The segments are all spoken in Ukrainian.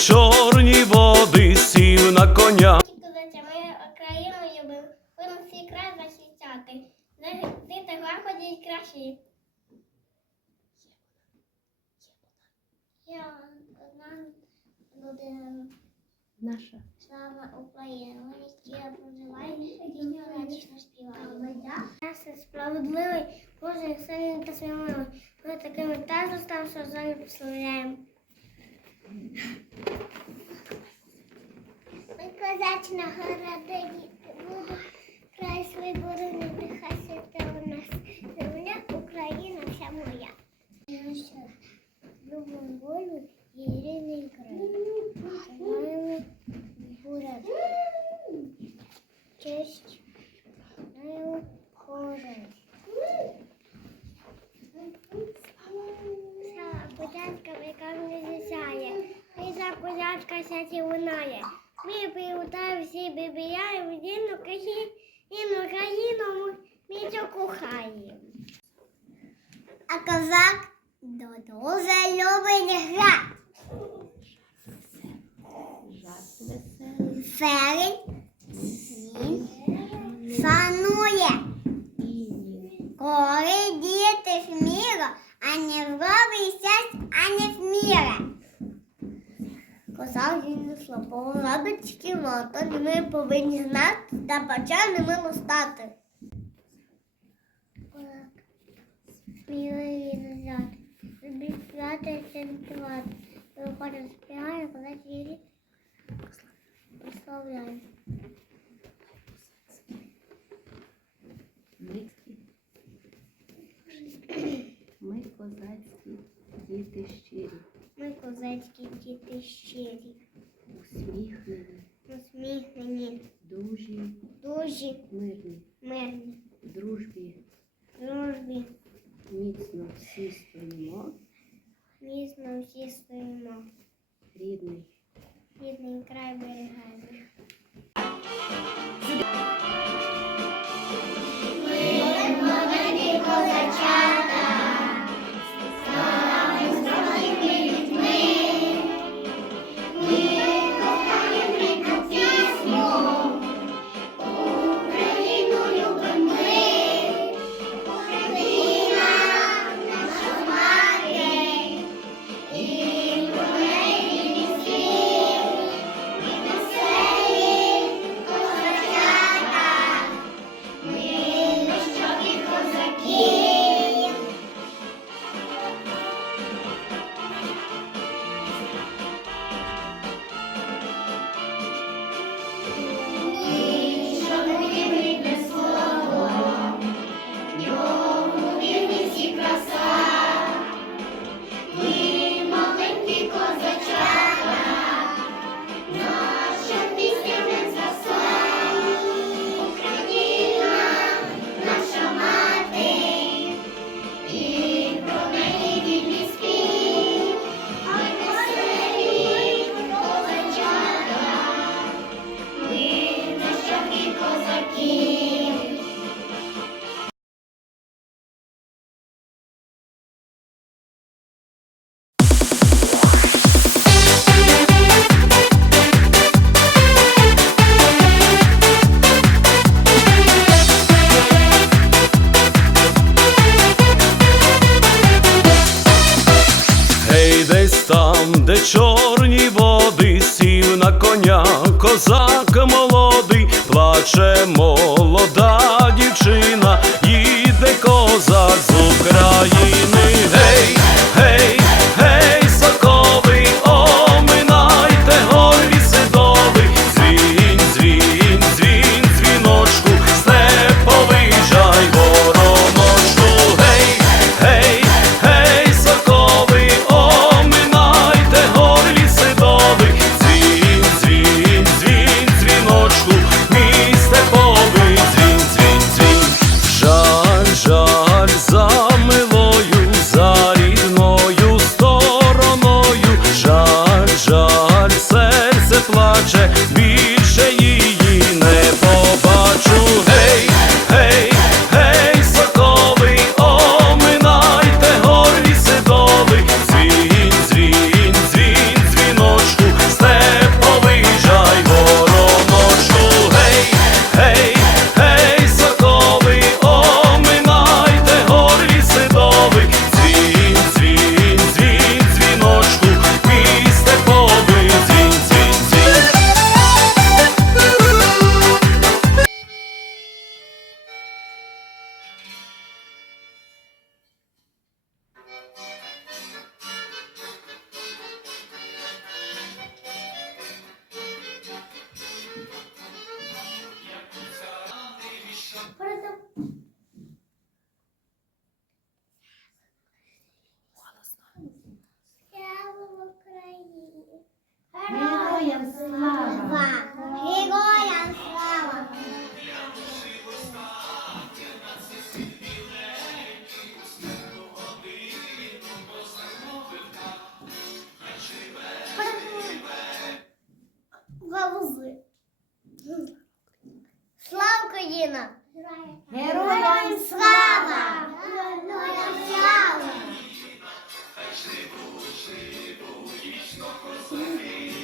чорні води, сів на коня. Україну любимо, будемо свій край захищати. Жити лагоді кращі. Я одна людина. Наша. Слава Україні, я проживаю і вічно співаю. Нас справедливий, Боже, сильний та сміливий. Ми такими та зостав, що зоні прославляємо. Ми козач на городі буду, козацька сяті лунає. Ми приютаємо всі бібіяємо, діну кахі, і на країну ми цю кохаємо. А козак дуже любить грати. Ферень він шанує, коли діти в міру, а не в робі щастя, а не в. Козак він слабо робить кімото, і ми повинні знати та почали стати. Сміливі назад, любить співати і танцювати. Виходить, співає, коли рік прославляє. Близькі. Ми козацькі діти щирі, Ми козацькі діти щирі, усміхнені, Молодий, плаче молода дівчина, їде козак з України. Слава! Героям слава! Галузи. Слава Україна! Героям слава! Героям слава! Ставимо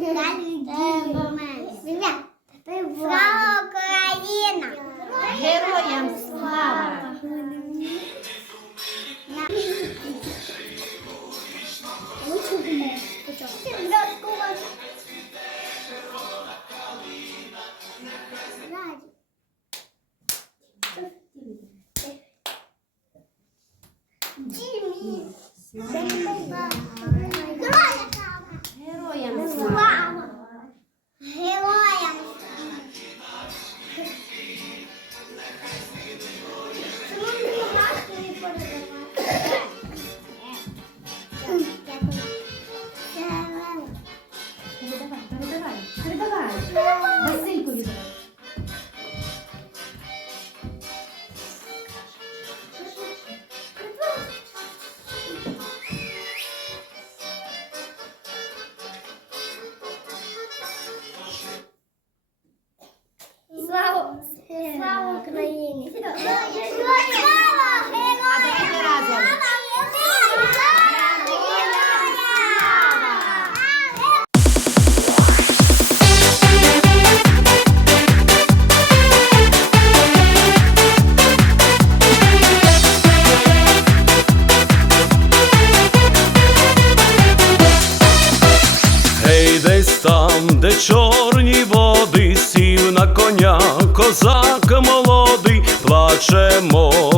Слава Україна! Героям! Героям слава! Там, чорні води, сів на коня, козак молодий, плаче молода